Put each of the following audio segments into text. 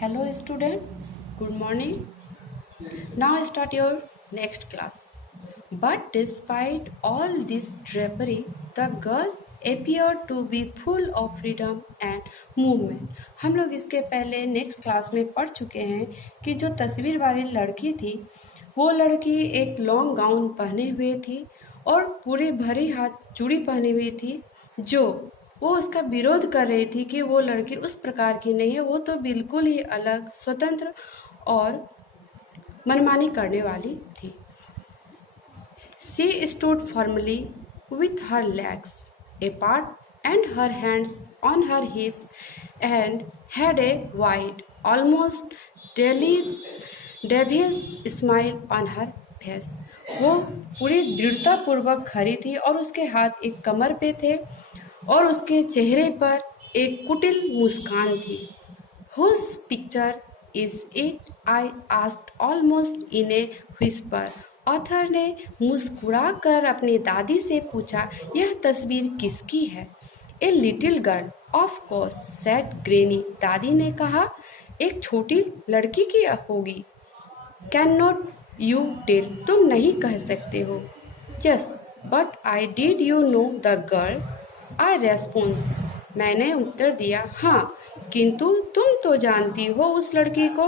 Hello student, good morning. Now start your next class. But despite all this drapery, the girl appeared to be full of freedom and movement. हम लोग इसके पहले next class में पढ़ चुके हैं कि जो तस्वीर वाली लड़की थी वो लड़की एक लॉन्ग गाउन पहने हुए थी और पूरी भरी हाथ चूड़ी पहनी हुई थी जो वो उसका विरोध कर रही थी कि वो लड़की उस प्रकार की नहीं है, वो तो बिल्कुल ही अलग, स्वतंत्र और मनमानी करने वाली थी। She stood firmly with her legs apart and her hands on her hips and had a wide, almost devil's smile on her face. वो पूरी दृढ़तापूर्वक खड़ी थी और उसके हाथ एक कमर पे थे और उसके चेहरे पर एक कुटिल मुस्कान थी। Whose picture is it? I asked almost in a whisper. Author ने मुस्कुराकर अपनी दादी से पूछा, यह तस्वीर किसकी है? A little girl, of course, said Granny. दादी ने कहा, एक छोटी लड़की की होगी। Cannot you tell? तुम नहीं कह सकते हो। Yes, but I did you know the girl? I respond. मैंने उत्तर दिया, हाँ, किंतु तुम तो जानती हो उस लड़की को।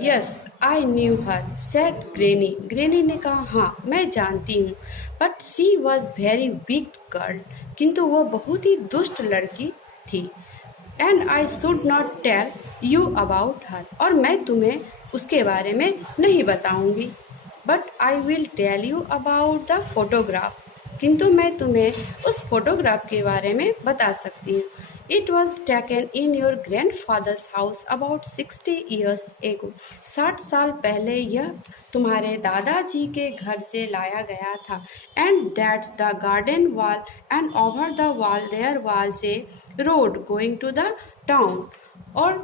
Yes, I knew her, said Granny. Granny ने कहा, हाँ, मैं जानती हूँ। But she was very wicked girl. किंतु वो बहुत ही दुष्ट लड़की थी। And I should not tell you about her. और मैं तुम्हें उसके बारे में नहीं बताऊंगी। But I will tell you about the photograph. किंतु मैं तुम्हें उस फोटोग्राफ के बारे में बता सकती हूँ। It was taken in your grandfather's house about 60 years ago. 60 साल पहले यह तुम्हारे दादाजी के घर से लाया गया था। And that's the garden wall, and over the wall there was a road going to the town. और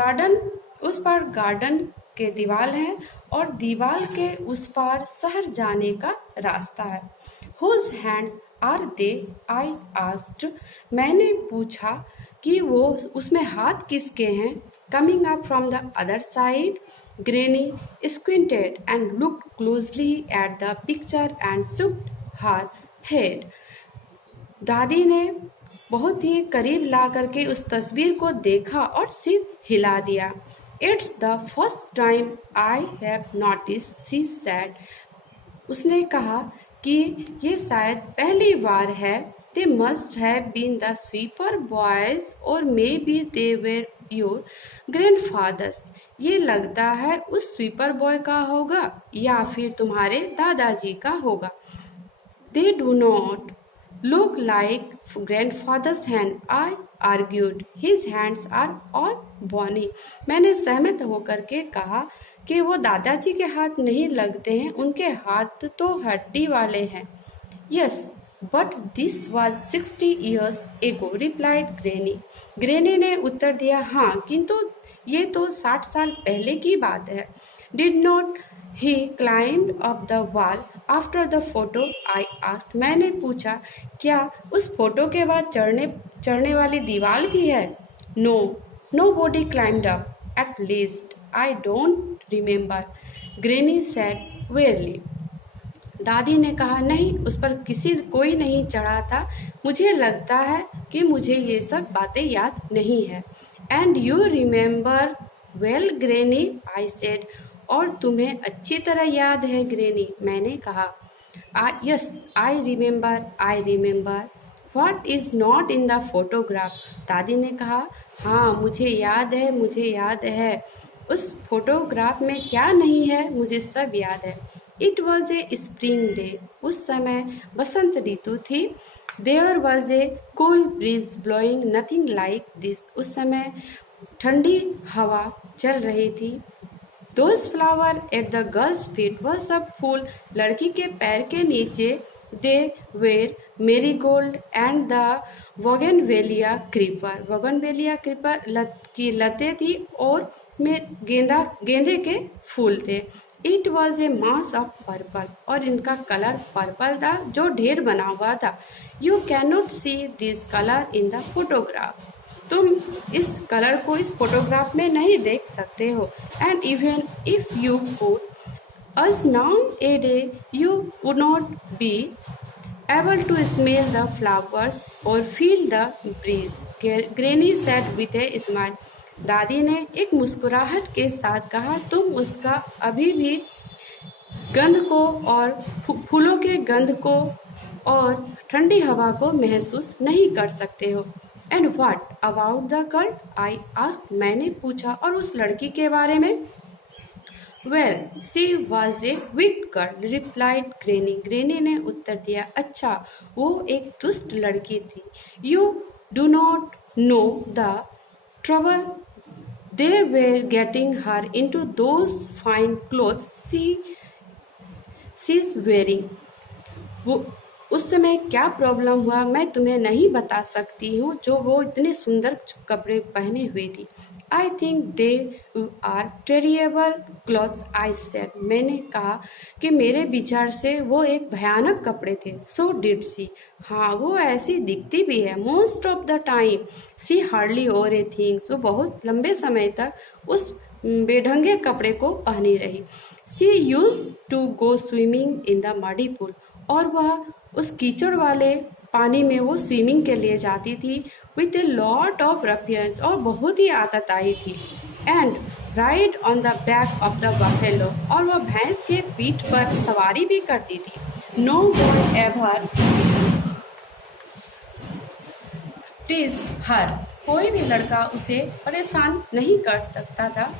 गार्डन, उस पर गार्डन के दीवार है और दीवार के उस पार शहर जाने का रास्ता है। Whose hands are they? I asked. मैंने पूछा कि वो उसमें हाथ किसके हैं? Coming up from the other side, Granny squinted and looked closely at the picture and shook her head. दादी ने बहुत ही करीब ला करके उस तस्वीर को देखा और सिर हिला दिया। It's the first time I have noticed, she said. उसने कहा कि ये शायद पहली बार है। They must have been the sweeper boys or maybe they were your grandfathers. ये लगता है उस स्वीपर बॉय का होगा या फिर तुम्हारे दादाजी का होगा। They do not look like grandfather's hand, I argued. His hands are all bony. मैंने सहमत होकर के कहा कि वो दादाजी के हाथ नहीं लगते हैं, उनके हाथ तो हड्डी वाले हैं। Yes, but this was 60 years ago, replied Granny. Granny ने उत्तर दिया, हाँ, किंतु ये तो 60 साल पहले की बात है। Did not he climbed up the wall after the photo? I asked. मैंने पूछा, क्या उस फोटो के बाद चढ़ने वाली दीवार भी है? No, nobody climbed up. At least I don't remember. Granny said wearily. दादी ने कहा, नहीं, उस पर कोई नहीं चढ़ा था। मुझे लगता है कि मुझे ये सब बातें याद नहीं है। And you remember well, Granny, I said. और तुम्हें अच्छी तरह याद है, ग्रेनी, मैंने कहा। Yes, I remember. What is not in the photograph? दादी ने कहा, हाँ, मुझे याद है। उस फोटोग्राफ में क्या नहीं है, मुझे सब याद है। It was a spring day. उस समय बसंत ऋतु थी। There was a cool breeze blowing, nothing like this. उस समय ठंडी हवा चल रही थी। Those flowers at the girl's feet, वह सब फूल लड़की के पैर के नीचे, they were marigold and the bougainvillea creeper. bougainvillea creeper की लतें थी और में गेंदे के फूल थे। It was a mass of purple. और इनका कलर पर्पल था जो ढेर बना हुआ था। You cannot see this color in the photograph. तुम इस कलर को इस फोटोग्राफ में नहीं देख सकते हो। And even if you could as now a day you would not be able to smell the flowers or feel the breeze, Granny said with a smile. दादी ने एक मुस्कुराहट के साथ कहा, तुम उसका अभी भी गंध को और फूलों के गंध को और ठंडी हवा को महसूस नहीं कर सकते हो। And what about the girl, I asked, मैंने पूछा, और उस लड़की के बारे में? Well, she was a wicked girl, replied Granny. Granny ने उत्तर दिया, अच्छा, वो एक दुष्ट लड़की थी। You do not know the trouble they were getting her into those fine clothes she's wearing. वो उस समय क्या प्रॉब्लम हुआ मैं तुम्हें नहीं बता सकती हूँ, जो वो इतने सुंदर कपड़े पहने हुए थी। I think they are terrible clothes, I said, मैंने कहा कि मेरे विचार से वो एक भयानक कपड़े थे। सो डिड सी, हाँ वो ऐसी दिखती भी है। Most of the time she hardly over a things, वो बहुत लंबे समय तक उस बेढंगे कपड़े को पहनी रही। She used to go swimming in the muddy pool, और वह उस कीचड़ वाले पानी में वो स्विमिंग के लिए जाती थी। विथ ए लॉट ऑफ रफियंस, और बहुत ही आदत आई थी। And ride on the back of the buffalo, और वह भैंस के पीठ पर सवारी भी करती थी। नो बॉय एवर टीज हर, कोई भी लड़का उसे परेशान नहीं कर सकता था।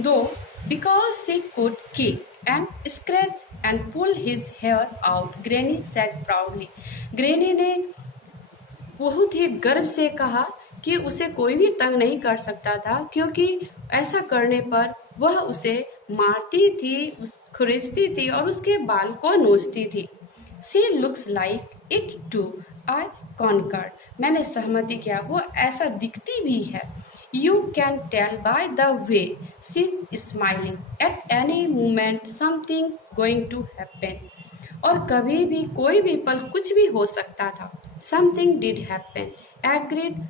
दो because she could kick and scratch and pull his hair out, Granny said proudly. Granny ने बहुत ही गर्व से कहा कि उसे कोई भी तंग नहीं कर सकता था, क्योंकि ऐसा करने पर वह उसे मारती थी, खुरचती थी और उसके बाल को नोचती थी। She looks like it too, I concurred. मैंने सहमति किया, वो ऐसा दिखती भी है। You can tell by the way she's smiling. At any moment something's going to happen. और कभी भी कोई भी पल कुछ भी हो सकता था। Something did happen. Agreed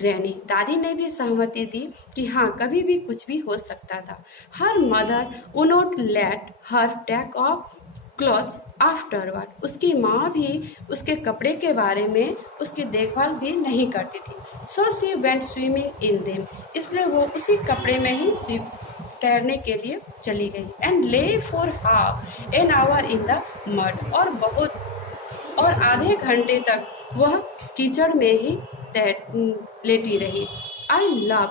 Granny. दादी ने भी सहमति दी कि हाँ कभी भी कुछ भी हो सकता था। Her mother would not let her take off clothes afterward, उसकी माँ भी उसके कपड़े के बारे में उसकी देखभाल भी नहीं करती थी। सो she went swimming in them, इसलिए वो उसी कपड़े में ही तैरने के लिए चली गई। एंड ले for half an hour in the mud, और आधे घंटे तक वह कीचड़ में ही लेटी रही। I love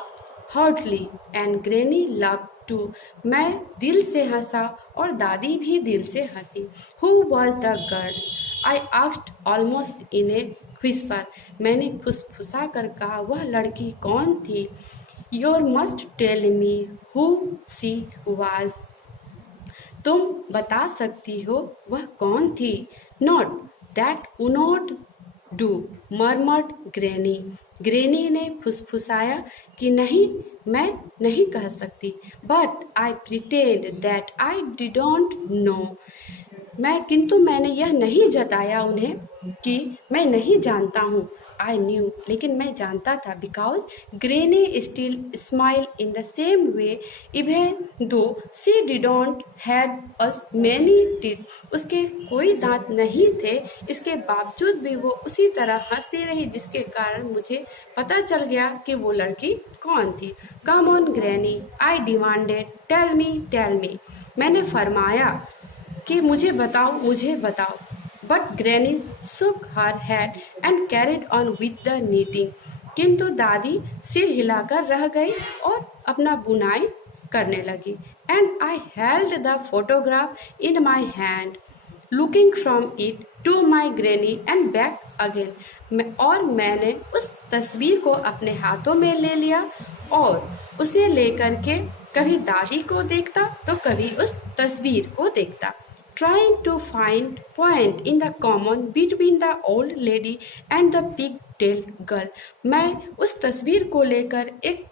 hotly and granny love too, मैं दिल से हंसा और दादी भी दिल से हंसी। Who was the girl, I asked almost in a whisper, मैंने फुसफुसा कर कहा वह लड़की कौन थी। Your must tell me who she was, तुम बता सकती हो वह कौन थी। Not that would not do, murmured granny, granny ने फुसफुसाया कि नहीं मैं नहीं कह सकती। But I pretend that I didn't know, किंतु मैंने यह नहीं जताया उन्हें कि मैं नहीं जानता हूँ। आई न्यू, लेकिन मैं जानता था। Because granny still smile in the same way even though she didn't had as many teeth, उसके कोई दांत नहीं थे, इसके बावजूद भी वो उसी तरह हंसती रही, जिसके कारण मुझे पता चल गया कि वो लड़की कौन थी। Come on granny, I demanded, tell me, मैंने फरमाया कि मुझे बताओ। But granny shook her head and carried on with the knitting. किंतु दादी सिर हिलाकर रह गई और अपना बुनाई करने लगी। And I held the photograph in my hand, looking from it to my granny and back again. और मैंने उस तस्वीर को अपने हाथों में ले लिया और उसे लेकर के कभी दादी को देखता तो कभी उस तस्वीर को देखता। Trying to find point in the common between the old lady and the pig-tailed girl. मैं उस तस्वीर को लेकर एक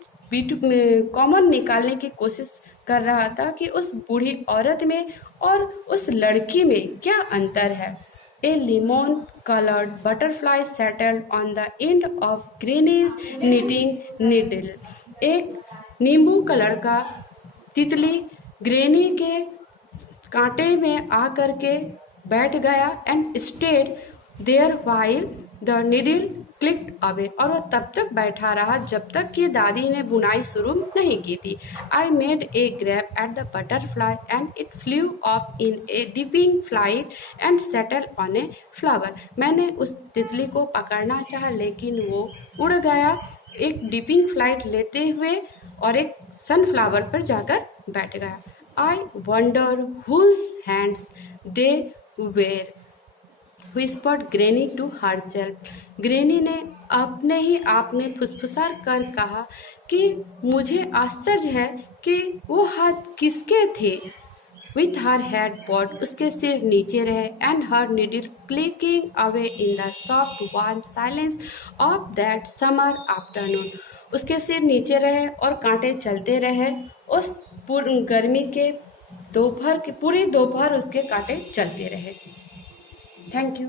कॉमन निकालने की कोशिश कर रहा था कि उस बूढ़ी औरत में और उस लड़की में क्या अंतर है। A lemon colored butterfly settled on the end of Granny's knitting needle. एक नींबू कलर का तितली ग्रेनी के कांटे में आकर के बैठ गया and stayed there while the needle clicked away, और वो तब तक बैठा रहा जब तक कि दादी ने बुनाई शुरू नहीं की थी. I made a grab at the butterfly and it flew off in A dipping flight and settle on a flower. मैंने उस तितली को पकड़ना चाहा लेकिन वो उड़ गया एक डिपिंग फ्लाइट लेते हुए और एक सनफ्लावर पर जाकर बैठ गया. I wonder whose hands they were, whispered Granny to herself. Granny ने अपने ही आप में फुसफुसा कर कहा कि मुझे आश्चर्य है कि वो हाथ किसके थे. With her head bowed, उसके सिर नीचे रहे and her needle clicking away in the soft warm silence of that summer afternoon. उसके सिर नीचे रहे और कांटे चलते रहे उस गर्मी के दोपहर के पूरी दोपहर उसके कांटे चलते रहे. Thank you.